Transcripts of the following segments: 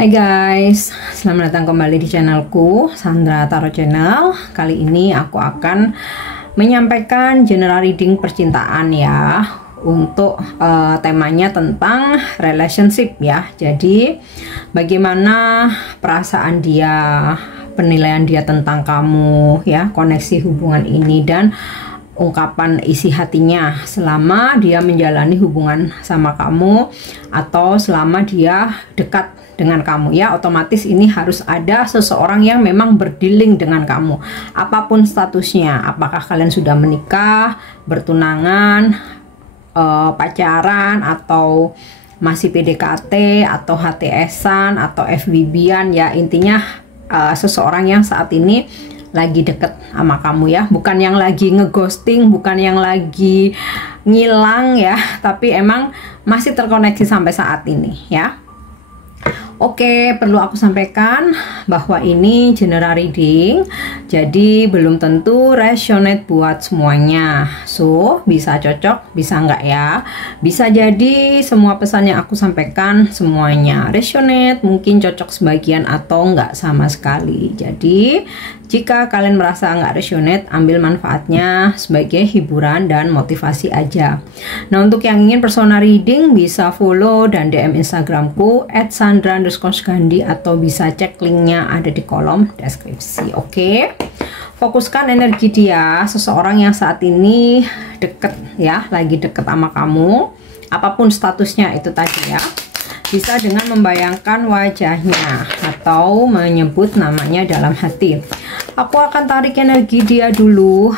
Hai guys, selamat datang kembali di channelku Sandra Tarot Channel. Kali ini aku akan menyampaikan general reading percintaan ya. Untuk temanya tentang relationship ya. Jadi bagaimana perasaan dia, penilaian dia tentang kamu ya, koneksi hubungan ini dan ungkapan isi hatinya selama dia menjalani hubungan sama kamu atau selama dia dekat dengan kamu ya. Otomatis ini harus ada seseorang yang memang berdealing dengan kamu apapun statusnya, apakah kalian sudah menikah, bertunangan, pacaran, atau masih PDKT atau HTS-an atau FWB-an ya. Intinya seseorang yang saat ini lagi deket sama kamu ya, bukan yang lagi ngeghosting, bukan yang lagi ngilang ya, tapi emang masih terkoneksi sampai saat ini ya. Oke, perlu aku sampaikan bahwa ini general reading, jadi belum tentu resonate buat semuanya. So, bisa cocok, bisa enggak ya. Bisa jadi semua pesan yang aku sampaikan semuanya resonate, mungkin cocok sebagian atau enggak sama sekali. Jadi, jika kalian merasa enggak resonate, ambil manfaatnya sebagai hiburan dan motivasi aja. Nah, untuk yang ingin personal reading bisa follow dan DM Instagramku @sandra_gandhi atau bisa cek linknya ada di kolom deskripsi. Oke, fokuskan energi dia, seseorang yang saat ini deket ya, lagi deket sama kamu, apapun statusnya itu tadi ya. Bisa dengan membayangkan wajahnya atau menyebut namanya dalam hati. Aku akan tarik energi dia dulu.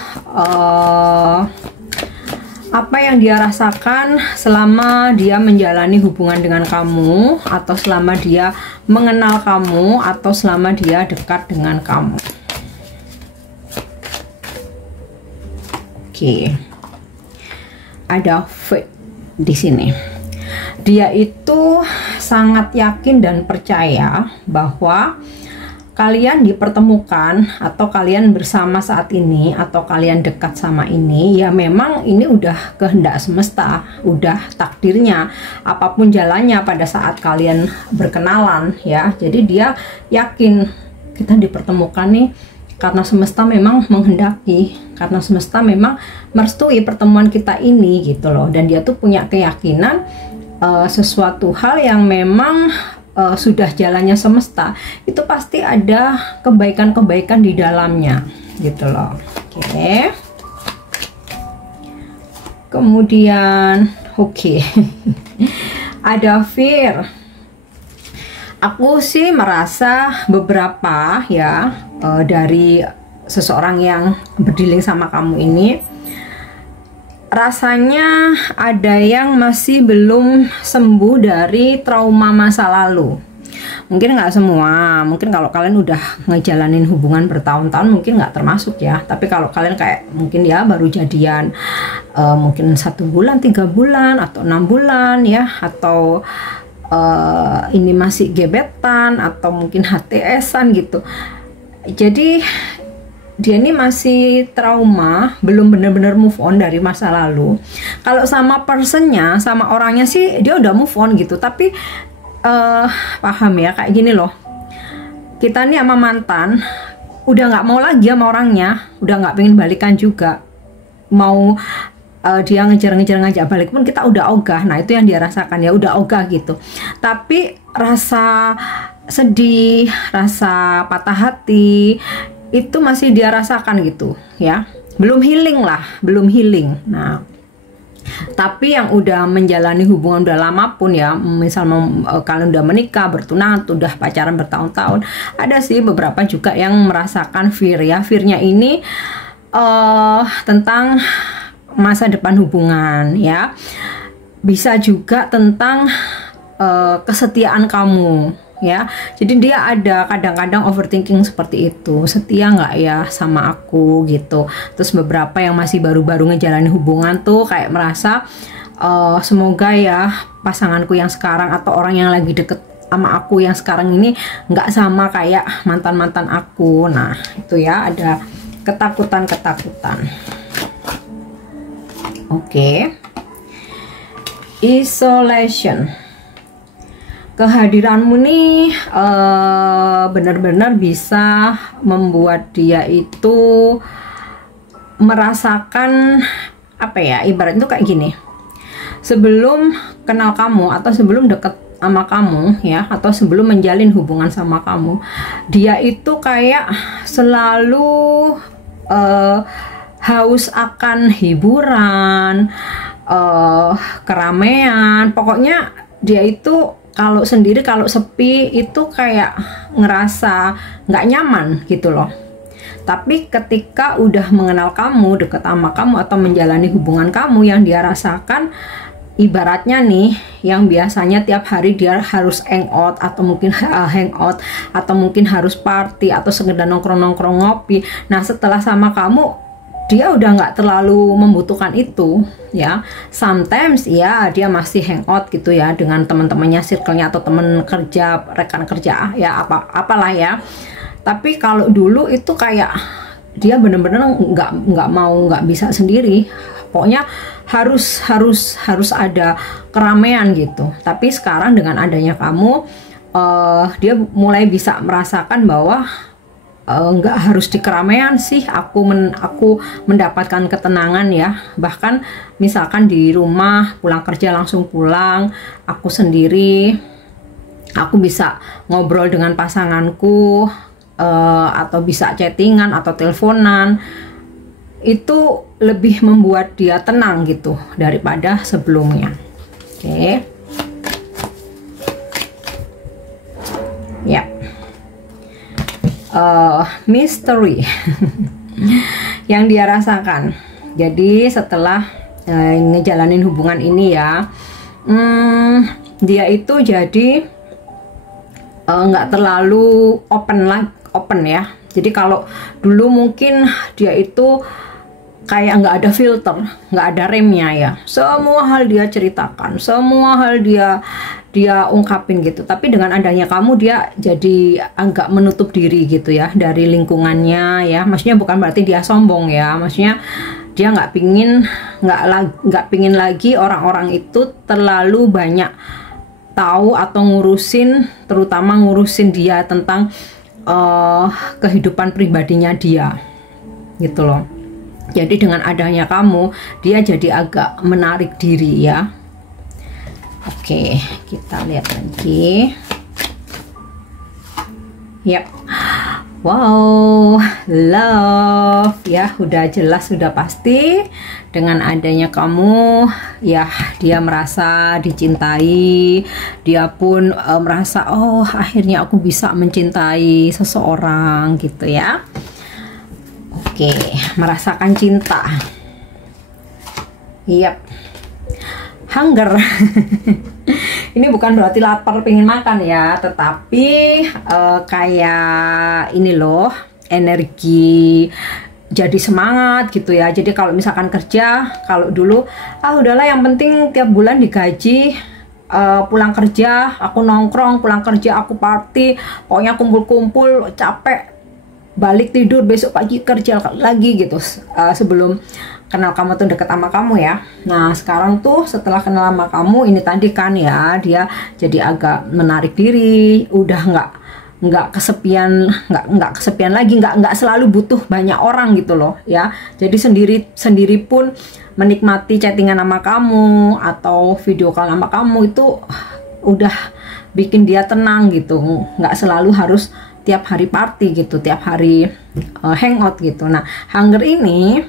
Apa yang dia rasakan selama dia menjalani hubungan dengan kamu, atau selama dia mengenal kamu, atau selama dia dekat dengan kamu. Oke, ada faith di sini. Dia itu sangat yakin dan percaya bahwa kalian dipertemukan atau kalian bersama saat ini atau kalian dekat sama ini ya, memang ini udah kehendak semesta, udah takdirnya, apapun jalannya pada saat kalian berkenalan ya. Jadi dia yakin kita dipertemukan nih karena semesta memang menghendaki, karena semesta memang merestui pertemuan kita ini gitu loh. Dan dia tuh punya keyakinan sesuatu hal yang memang sudah jalannya semesta itu pasti ada kebaikan-kebaikan di dalamnya gitu loh. Oke. Kemudian oke. Ada fear. Aku sih merasa beberapa ya dari seseorang yang berdealing sama kamu ini, rasanya ada yang masih belum sembuh dari trauma masa lalu. Mungkin nggak semua, mungkin kalau kalian udah ngejalanin hubungan bertahun-tahun mungkin nggak termasuk ya. Tapi kalau kalian kayak mungkin ya baru jadian mungkin 1 bulan, 3 bulan, atau 6 bulan ya, atau ini masih gebetan, atau mungkin HTS-an gitu. Jadi dia ini masih trauma, belum benar-benar move on dari masa lalu. Kalau sama personnya, sama orangnya sih dia udah move on gitu. Tapi paham ya, kayak gini loh. Kita nih sama mantan udah nggak mau lagi sama orangnya, udah nggak pengen balikan juga. Mau dia ngejar-ngejar ngajak balik pun kita udah ogah. Nah itu yang dia rasakan ya, udah ogah gitu. Tapi rasa sedih, rasa patah hati itu masih dia rasakan gitu ya, belum healing lah, belum healing. Nah tapi yang udah menjalani hubungan udah lama pun ya, misal kalian udah menikah, bertunangan, udah pacaran bertahun-tahun, ada sih beberapa juga yang merasakan fear ya. Fearnya ini tentang masa depan hubungan ya, bisa juga tentang kesetiaan kamu ya. Jadi dia ada kadang-kadang overthinking seperti itu, setia nggak ya sama aku gitu. Terus beberapa yang masih baru-baru ngejalanin hubungan tuh kayak merasa semoga ya pasanganku yang sekarang atau orang yang lagi deket sama aku yang sekarang ini nggak sama kayak mantan-mantan aku. Nah itu ya, ada ketakutan-ketakutan. Oke. Isolation. kehadiranmu nih benar-benar bisa membuat dia itu merasakan apa ya, ibaratnya tuh kayak gini. Sebelum kenal kamu atau sebelum deket sama kamu ya, atau sebelum menjalin hubungan sama kamu, dia itu kayak selalu haus akan hiburan, keramaian. Pokoknya dia itu kalau sendiri, kalau sepi itu kayak ngerasa nggak nyaman gitu loh. Tapi ketika udah mengenal kamu, deket sama kamu atau menjalani hubungan kamu, yang dia rasakan ibaratnya nih, yang biasanya tiap hari dia harus hangout atau mungkin harus party atau sekedar nongkrong-nongkrong ngopi. Nah, setelah sama kamu dia udah nggak terlalu membutuhkan itu ya. Sometimes ya dia masih hangout gitu ya dengan teman-temannya, circle-nya atau teman kerja, rekan kerja ya, apalah ya. Tapi kalau dulu itu kayak dia bener-bener nggak bisa sendiri. Pokoknya harus ada keramaian gitu. Tapi sekarang dengan adanya kamu, dia mulai bisa merasakan bahwa nggak harus di keramaian sih aku mendapatkan ketenangan ya. Bahkan misalkan di rumah pulang kerja langsung pulang, aku sendiri, aku bisa ngobrol dengan pasanganku, atau bisa chattingan atau teleponan. Itu lebih membuat dia tenang gitu daripada sebelumnya. Oke. Ya. Misteri yang dia rasakan. Jadi setelah ngejalanin hubungan ini ya, dia itu jadi nggak terlalu open ya. Jadi kalau dulu mungkin dia itu kayak nggak ada filter, nggak ada remnya ya. Semua hal dia ceritakan, semua hal dia ungkapin gitu. Tapi dengan adanya kamu, dia jadi agak menutup diri gitu ya dari lingkungannya ya. Maksudnya bukan berarti dia sombong ya. Maksudnya dia nggak pingin lagi orang-orang itu terlalu banyak tahu atau ngurusin, terutama ngurusin dia tentang kehidupan pribadinya dia gitu loh. Jadi dengan adanya kamu, dia jadi agak menarik diri ya. Oke, kita lihat lagi. Yap. Wow, love ya, udah jelas, sudah pasti dengan adanya kamu ya, dia merasa dicintai, dia pun merasa oh akhirnya aku bisa mencintai seseorang gitu ya. Oke, merasakan cinta. Yap. Hunger. Ini bukan berarti lapar pengen makan ya, tetapi kayak ini loh, energi, jadi semangat gitu ya. Jadi kalau misalkan kerja, kalau dulu udahlah yang penting tiap bulan digaji, pulang kerja aku nongkrong, pulang kerja aku party, pokoknya kumpul-kumpul, capek balik tidur, besok pagi kerja lagi gitu. Sebelum kenal kamu tuh deket sama kamu ya. Nah sekarang tuh setelah kenal sama kamu ini tadi kan ya, dia jadi agak menarik diri, udah nggak kesepian, nggak kesepian lagi, nggak selalu butuh banyak orang gitu loh ya. Jadi sendiri pun menikmati chattingan sama kamu atau video call sama kamu, itu udah bikin dia tenang gitu, nggak selalu harus tiap hari party gitu, tiap hari hangout gitu. Nah hunger ini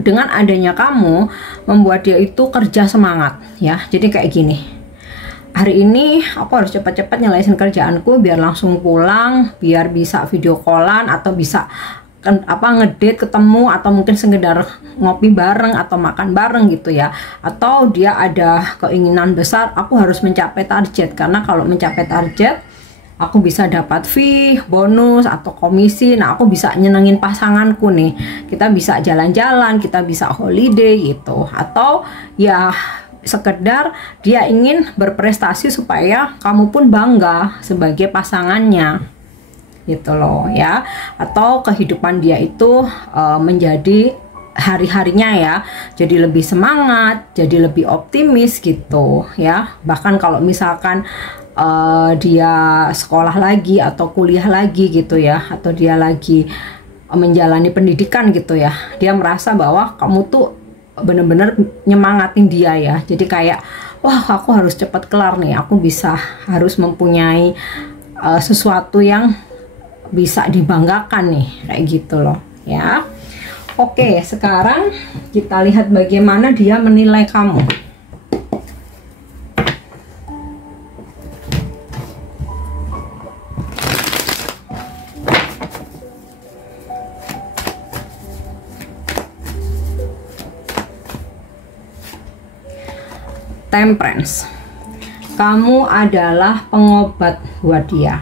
dengan adanya kamu membuat dia itu kerja semangat ya. Jadi kayak gini, hari ini aku harus cepat-cepat nyelesain kerjaanku biar langsung pulang, biar bisa video callan atau bisa ngedate, ketemu, atau mungkin sekedar ngopi bareng atau makan bareng gitu ya. Atau dia ada keinginan besar, aku harus mencapai target, karena kalau mencapai target aku bisa dapat fee, bonus, atau komisi. Nah aku bisa nyenengin pasanganku nih, kita bisa jalan-jalan, kita bisa holiday gitu. Atau ya sekedar dia ingin berprestasi supaya kamu pun bangga sebagai pasangannya gitu loh ya. Atau kehidupan dia itu menjadi hari-harinya ya jadi lebih semangat, jadi lebih optimis gitu ya. Bahkan kalau misalkan dia sekolah lagi atau kuliah lagi gitu ya, atau dia lagi menjalani pendidikan gitu ya, dia merasa bahwa kamu tuh bener-bener nyemangatin dia ya. Jadi kayak, wah aku harus cepat kelar nih, aku harus mempunyai sesuatu yang bisa dibanggakan nih, kayak gitu loh ya. Oke, sekarang kita lihat bagaimana dia menilai kamu. Temperance, kamu adalah pengobat buat dia.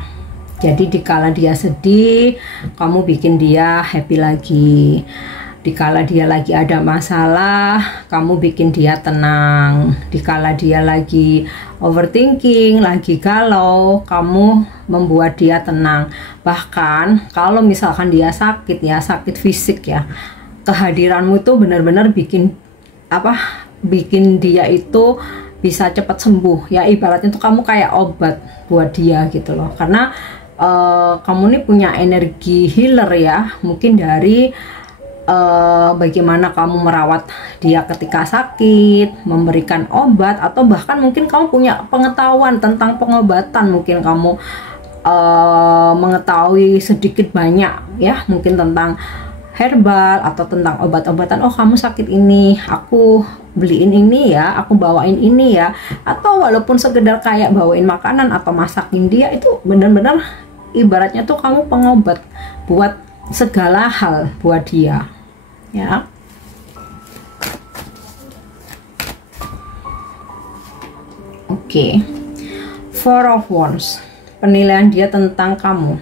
Jadi dikala dia sedih, kamu bikin dia happy lagi. Dikala dia lagi ada masalah, kamu bikin dia tenang. Dikala dia lagi overthinking, lagi galau, kamu membuat dia tenang. Bahkan kalau misalkan dia sakit ya, sakit fisik ya, kehadiranmu tuh benar-benar bikin dia itu bisa cepat sembuh ya. Ibaratnya tuh kamu kayak obat buat dia gitu loh, karena kamu nih punya energi healer ya, mungkin dari bagaimana kamu merawat dia ketika sakit, memberikan obat, atau bahkan mungkin kamu punya pengetahuan tentang pengobatan. Mungkin kamu mengetahui sedikit banyak ya, mungkin tentang herbal atau tentang obat-obatan. Oh kamu sakit ini, aku beliin ini ya, aku bawain ini ya. Atau walaupun sekedar kayak bawain makanan atau masakin dia, itu benar-benar ibaratnya tuh kamu pengobat buat segala hal buat dia ya. Oke, Four of Wands, penilaian dia tentang kamu.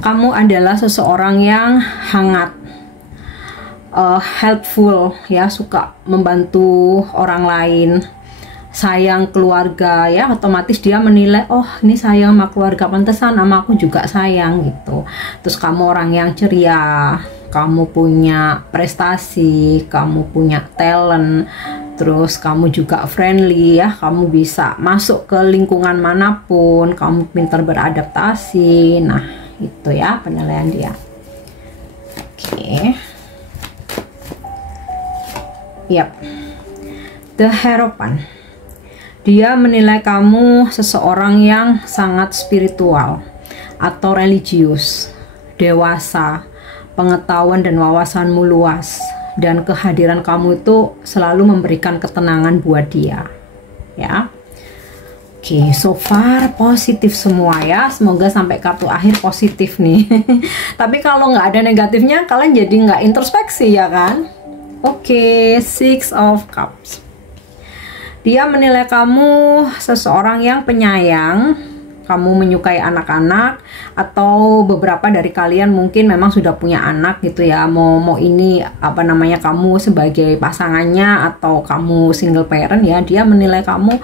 Kamu adalah seseorang yang hangat, helpful ya, suka membantu orang lain, sayang keluarga ya. Otomatis dia menilai, oh ini sayang sama keluarga, pantesan sama aku juga sayang gitu. Terus kamu orang yang ceria, kamu punya prestasi, kamu punya talent, terus kamu juga friendly ya, kamu bisa masuk ke lingkungan manapun, kamu pintar beradaptasi. Nah itu ya penilaian dia. Oke. Yap. The Hierophant, dia menilai kamu seseorang yang sangat spiritual atau religius, dewasa, pengetahuan dan wawasanmu luas, dan kehadiran kamu itu selalu memberikan ketenangan buat dia ya. Oke, so far positif semua ya. Semoga sampai kartu akhir positif nih. Tapi kalau nggak ada negatifnya, kalian jadi nggak introspeksi ya kan? Oke, Six of Cups, dia menilai kamu seseorang yang penyayang, kamu menyukai anak-anak, atau beberapa dari kalian mungkin memang sudah punya anak gitu ya. Mau ini kamu sebagai pasangannya atau kamu single parent ya. Dia menilai kamu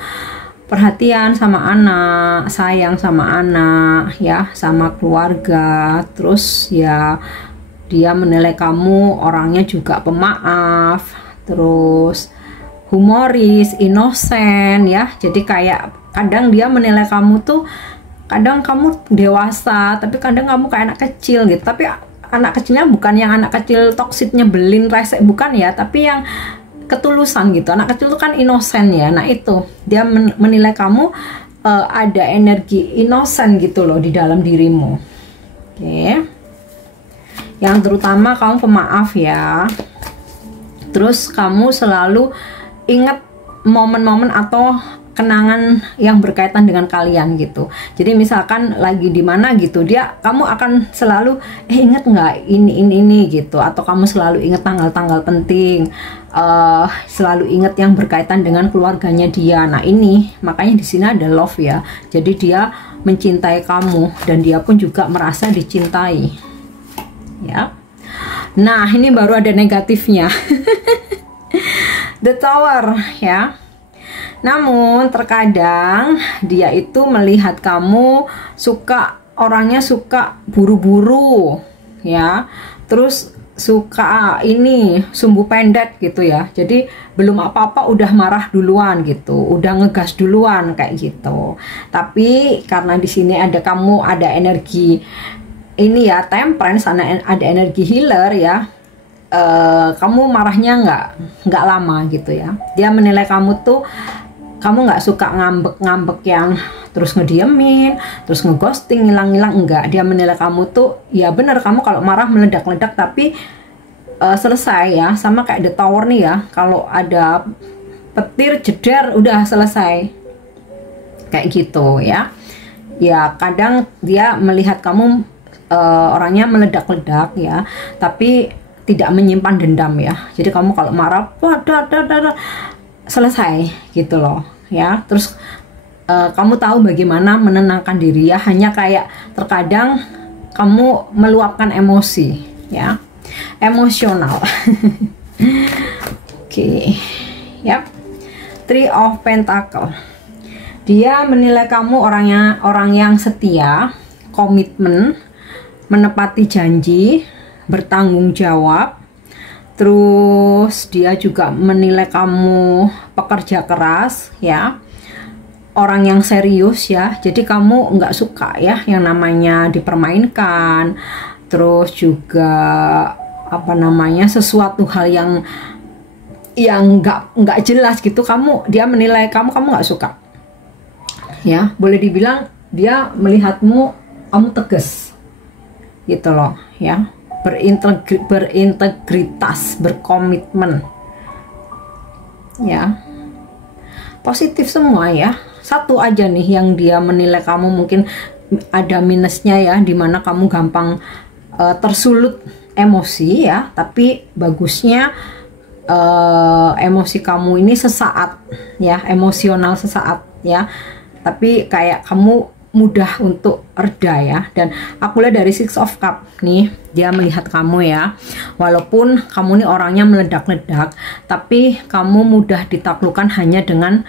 perhatian sama anak, sayang sama anak ya, sama keluarga. Terus ya dia menilai kamu orangnya juga pemaaf, terus humoris, innocent ya. Jadi kayak kadang dia menilai kamu tuh, kadang kamu dewasa tapi kadang kamu kayak anak kecil gitu. Tapi anak kecilnya bukan yang anak kecil toksik, nyebelin, resek, bukan ya, tapi yang ketulusan gitu. Anak kecil tuh kan innocent ya. Nah itu dia menilai kamu ada energi innocent gitu loh di dalam dirimu. Oke. Yang terutama kamu pemaaf ya. Terus kamu selalu ingat momen-momen atau kenangan yang berkaitan dengan kalian gitu. Jadi misalkan lagi di mana gitu, kamu akan selalu inget nggak ini gitu, atau kamu selalu inget tanggal-tanggal penting, selalu inget yang berkaitan dengan keluarganya dia. Nah ini makanya di sini ada love ya. Jadi dia mencintai kamu dan dia pun juga merasa dicintai ya. Nah ini baru ada negatifnya. The Tower ya. Namun terkadang dia itu melihat kamu orangnya suka buru-buru ya. Terus suka ini sumbu pendek gitu ya. Jadi belum apa-apa udah marah duluan gitu, udah ngegas duluan kayak gitu. Tapi karena di sini ada kamu, ada energi ini ya, temperance, ada energi healer ya. Kamu marahnya nggak lama gitu ya. Dia menilai kamu tuh, kamu nggak suka ngambek-ngambek yang terus ngediemin, terus ngeghosting, ngilang-ngilang, enggak. Dia menilai kamu tuh, ya bener, kamu kalau marah meledak-ledak tapi selesai ya. Sama kayak The Tower nih ya, kalau ada petir jeder udah selesai kayak gitu ya. Ya kadang dia melihat kamu orangnya meledak-ledak ya, tapi tidak menyimpan dendam ya. Jadi kamu kalau marah, selesai gitu loh ya. Terus kamu tahu bagaimana menenangkan diri ya. Hanya kayak terkadang kamu meluapkan emosi ya, emosional. Oke, ya. Three of Pentacle. Dia menilai kamu orang yang setia, komitmen, menepati janji, bertanggung jawab. Terus dia juga menilai kamu pekerja keras ya, orang yang serius ya. Jadi kamu nggak suka ya yang namanya dipermainkan. Terus juga apa namanya, sesuatu hal yang nggak jelas gitu. Dia menilai kamu nggak suka ya. Boleh dibilang dia melihatmu, kamu tegas gitu loh ya, berintegritas, berkomitmen ya, positif semua ya. Satu aja nih yang dia menilai kamu mungkin ada minusnya ya, dimana kamu gampang tersulut emosi ya. Tapi bagusnya emosi kamu ini sesaat ya, emosional sesaat ya, tapi kayak kamu mudah untuk reda ya. Dan aku lihat dari Six of Cup nih, dia melihat kamu ya, walaupun kamu nih orangnya meledak-ledak, tapi kamu mudah ditaklukkan hanya dengan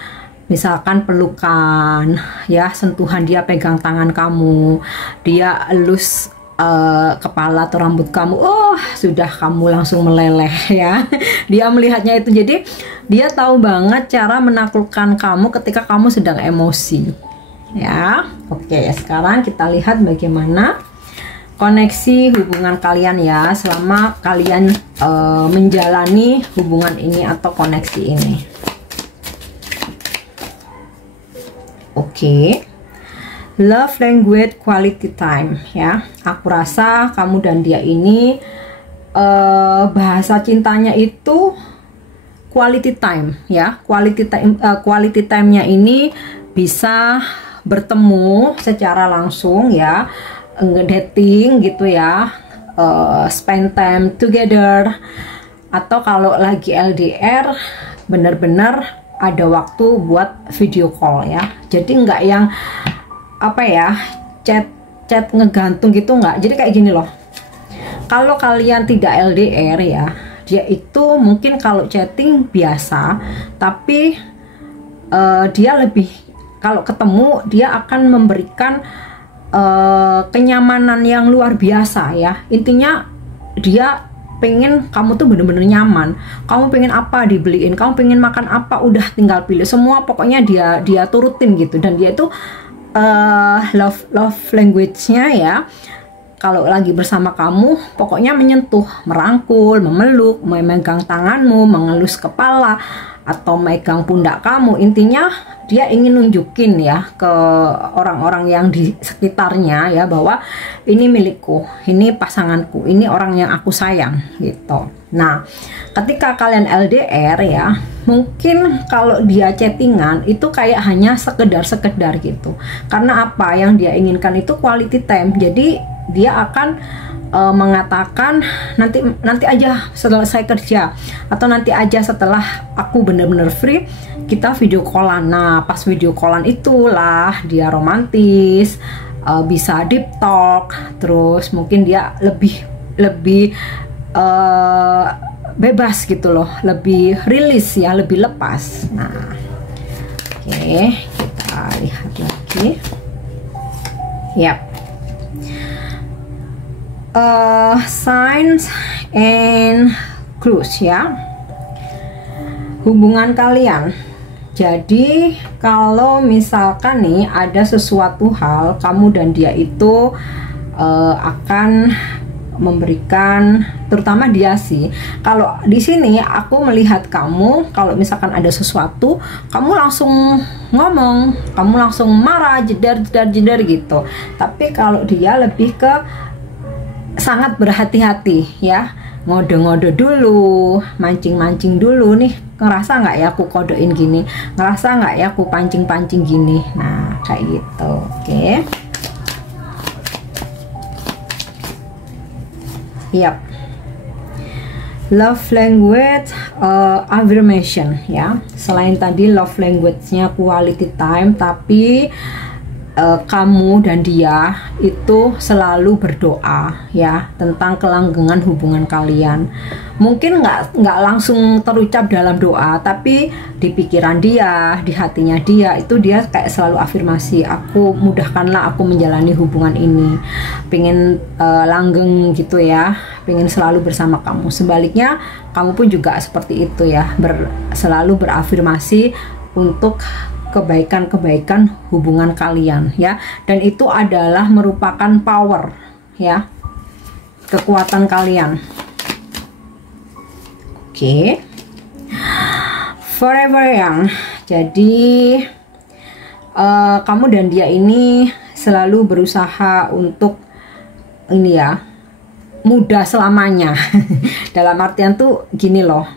misalkan pelukan ya, sentuhan. Dia pegang tangan kamu, dia elus kepala atau rambut kamu, sudah kamu langsung meleleh ya. Dia melihatnya itu. Jadi dia tahu banget cara menaklukkan kamu ketika kamu sedang emosi ya. Oke, sekarang kita lihat bagaimana koneksi hubungan kalian ya, selama kalian menjalani hubungan ini atau koneksi ini. Oke. Love language quality time ya. Aku rasa kamu dan dia ini bahasa cintanya itu quality time ya. Quality time-nya ini bisa bertemu secara langsung ya, ngedating gitu ya, spend time together. Atau kalau lagi LDR, bener-bener ada waktu buat video call ya. Jadi nggak yang apa ya, chat ngegantung gitu, nggak. Jadi kayak gini loh, kalau kalian tidak LDR ya, dia itu mungkin kalau chatting biasa, tapi dia lebih, kalau ketemu dia akan memberikan kenyamanan yang luar biasa ya. Intinya dia pengen kamu tuh bener-bener nyaman. Kamu pengen apa dibeliin, kamu pengen makan apa udah tinggal pilih, semua pokoknya dia turutin gitu. Dan dia itu love language-nya ya, kalau lagi bersama kamu pokoknya menyentuh, merangkul, memeluk, memegang tanganmu, mengelus kepala, atau megang pundak kamu. Intinya dia ingin nunjukin ya ke orang-orang yang di sekitarnya ya, bahwa ini milikku, ini pasanganku, ini orang yang aku sayang gitu. Nah, ketika kalian LDR ya, mungkin kalau dia chattingan itu kayak hanya sekedar gitu. Karena apa yang dia inginkan itu quality time. Jadi dia akan mengatakan nanti aja setelah saya kerja, atau nanti aja setelah aku bener-bener free kita video callan. Nah, pas video callan itulah dia romantis, bisa deep talk, terus mungkin dia lebih bebas gitu loh, lebih rilis ya, lebih lepas. Nah, oke, kita lihat lagi. Yap. signs and clues ya, hubungan kalian. Jadi kalau misalkan nih ada sesuatu hal kamu dan dia itu akan memberikan, terutama dia sih. Kalau di sini aku melihat kamu, kalau misalkan ada sesuatu, kamu langsung ngomong, kamu langsung marah, jedar gitu. Tapi kalau dia lebih ke sangat berhati-hati ya, ngode-ngode dulu, mancing-mancing dulu nih. Ngerasa nggak ya aku kodein gini, ngerasa nggak ya aku pancing-pancing gini. Nah kayak gitu. Oke. Yap. Love language affirmation ya. Selain tadi love language-nya quality time, tapi kamu dan dia itu selalu berdoa ya tentang kelanggengan hubungan kalian. Mungkin nggak langsung terucap dalam doa, tapi di pikiran dia, di hatinya dia itu dia kayak selalu afirmasi, aku mudahkanlah aku menjalani hubungan ini, pengen langgeng gitu ya, pengen selalu bersama kamu. Sebaliknya kamu pun juga seperti itu ya, selalu berafirmasi untuk kebaikan-kebaikan hubungan kalian ya, dan itu adalah merupakan power ya, kekuatan kalian. Oke. Forever Young. Jadi kamu dan dia ini selalu berusaha untuk ini ya, muda selamanya. Dalam artian tuh gini loh,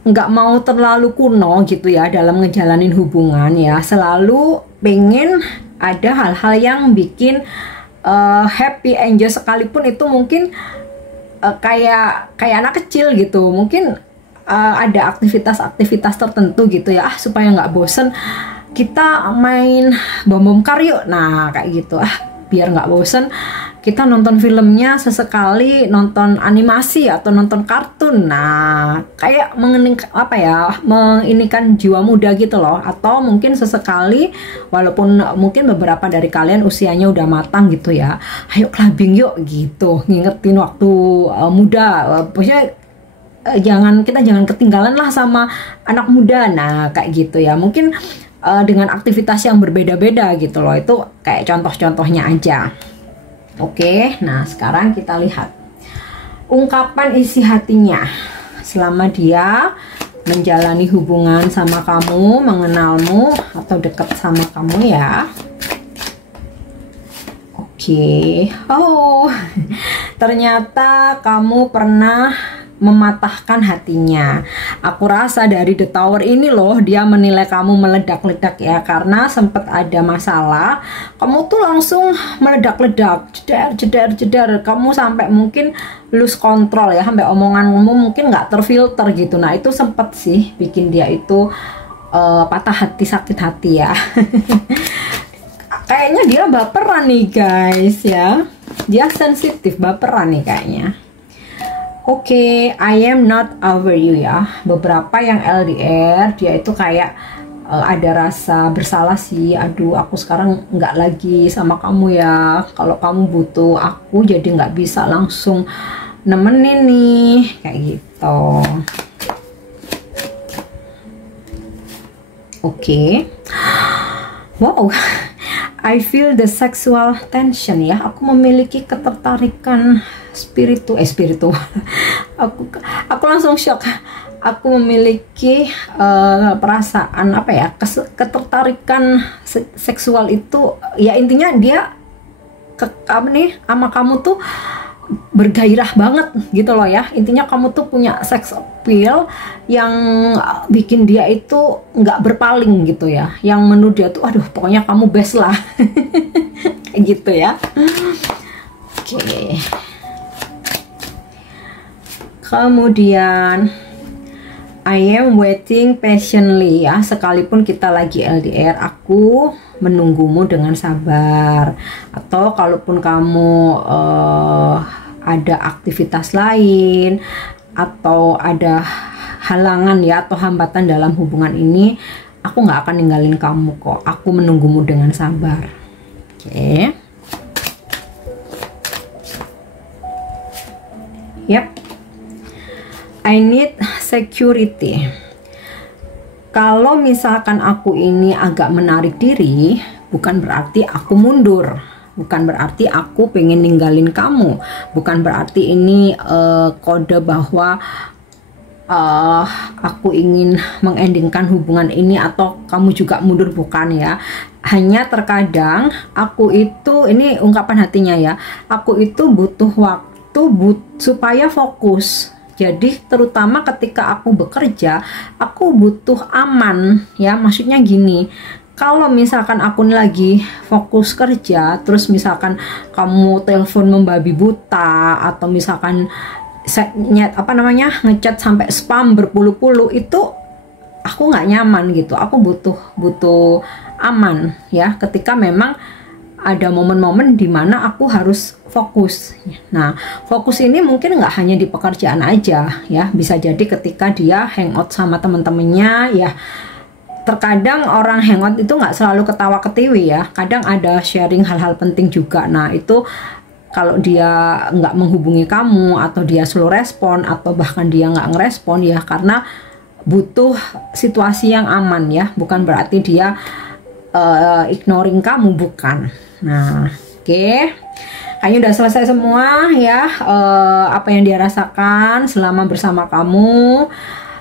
nggak mau terlalu kuno gitu ya dalam ngejalanin hubungan ya, selalu pengen ada hal-hal yang bikin happy, enjoy, sekalipun itu mungkin kayak anak kecil gitu, mungkin ada aktivitas-aktivitas tertentu gitu ya, supaya nggak bosen kita main bom karyuk, nah kayak gitu, biar nggak bosen kita nonton filmnya sesekali, nonton animasi atau nonton kartun. Nah, kayak menginikan jiwa muda gitu loh. Atau mungkin sesekali, walaupun mungkin beberapa dari kalian usianya udah matang gitu ya, ayo clubbing yuk gitu, ngingetin waktu muda. Pokoknya kita jangan ketinggalan lah sama anak muda. Nah, kayak gitu ya. Mungkin dengan aktivitas yang berbeda-beda gitu loh. Itu kayak contoh-contohnya aja. Oke, nah sekarang kita lihat ungkapan isi hatinya selama dia menjalani hubungan sama kamu, mengenalmu atau dekat sama kamu ya. Oke. Oh, ternyata kamu pernah mematahkan hatinya. Aku rasa dari The Tower ini loh dia menilai kamu meledak-ledak ya, karena sempat ada masalah kamu tuh langsung meledak-ledak, jedar, kamu sampai mungkin lose control ya, sampai omonganmu mungkin nggak terfilter gitu. Nah itu sempat sih bikin dia itu patah hati, sakit hati ya. Kayaknya dia baperan nih guys ya, dia sensitif, baperan nih kayaknya. Oke, I am not over you ya. Beberapa yang LDR dia itu kayak ada rasa bersalah sih. Aduh, aku sekarang nggak lagi sama kamu ya. Kalau kamu butuh aku, jadi nggak bisa langsung nemenin nih, kayak gitu. Oke. Wow, I feel the sexual tension ya. Aku memiliki ketertarikan spiritual. Aku langsung shock. Aku memiliki perasaan apa ya, ketertarikan seksual itu ya, intinya dia sama kamu tuh bergairah banget gitu loh ya. Intinya kamu tuh punya sex appeal yang bikin dia itu nggak berpaling gitu ya, yang menurut dia tuh aduh pokoknya kamu best lah. Kayak gitu ya. Oke. Kemudian I am waiting patiently ya, sekalipun kita lagi LDR aku menunggumu dengan sabar. Atau kalaupun kamu ada aktivitas lain atau ada halangan ya atau hambatan dalam hubungan ini, aku nggak akan ninggalin kamu kok, aku menunggumu dengan sabar. Oke. Yap. I need security. Kalau misalkan aku ini agak menarik diri, bukan berarti aku mundur, bukan berarti aku pengen ninggalin kamu, bukan berarti ini kode bahwa aku ingin mengendingkan hubungan ini atau kamu juga mundur, bukan ya. Hanya terkadang aku itu, ini ungkapan hatinya ya, aku itu butuh waktu supaya fokus. Jadi terutama ketika aku bekerja, aku butuh aman ya. Maksudnya gini, kalau misalkan aku lagi fokus kerja, terus misalkan kamu telepon membabi buta, atau misalkan ngechat sampai spam berpuluh-puluh, itu aku nggak nyaman gitu. Aku butuh aman ya, ketika memang ada momen-momen dimana aku harus fokus. Nah, fokus ini mungkin nggak hanya di pekerjaan aja ya, bisa jadi ketika dia hangout sama temen-temennya ya. Terkadang orang hangout itu nggak selalu ketawa ketiwi ya, kadang ada sharing hal-hal penting juga. Nah, itu kalau dia nggak menghubungi kamu, atau dia slow respon, atau bahkan dia nggak ngerespon ya, karena butuh situasi yang aman ya, bukan berarti dia ignoring kamu, bukan. Nah, oke. Kayaknya udah selesai semua ya, apa yang dia rasakan selama bersama kamu,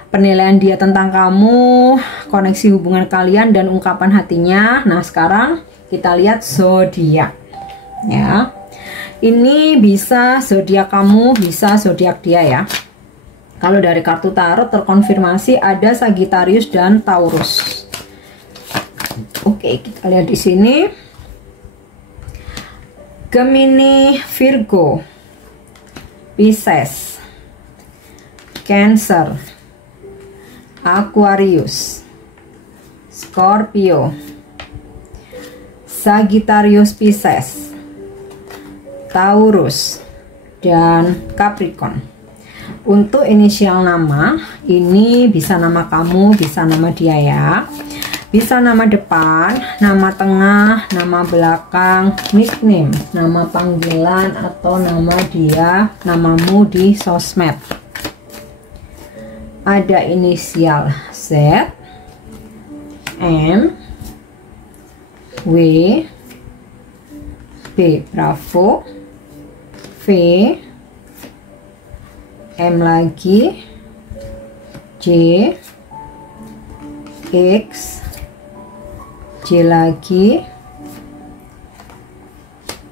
penilaian dia tentang kamu, koneksi hubungan kalian, dan ungkapan hatinya. Nah, sekarang kita lihat zodiak ya. Ini bisa zodiak kamu, bisa zodiak dia ya. Kalau dari kartu tarot terkonfirmasi ada Sagittarius dan Taurus. Oke, kita lihat di sini. Gemini, Virgo, Pisces, Cancer, Aquarius, Scorpio, Sagittarius, Pisces, Taurus, dan Capricorn. Untuk inisial nama, ini bisa nama kamu, bisa nama dia ya. Bisa nama depan, nama tengah, nama belakang, nickname, nama panggilan, atau nama dia, namamu di sosmed. Ada inisial Z, M, W, B Bravo, V, M lagi, J, X, J lagi,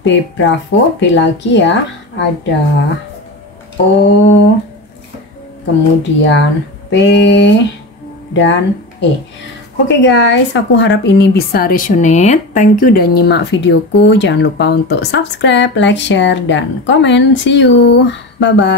B Bravo, B lagi ya, ada O, kemudian P, dan E. Oke guys, aku harap ini bisa resonate. Thank you udah nyimak videoku. Jangan lupa untuk subscribe, like, share, dan komen. See you. Bye-bye.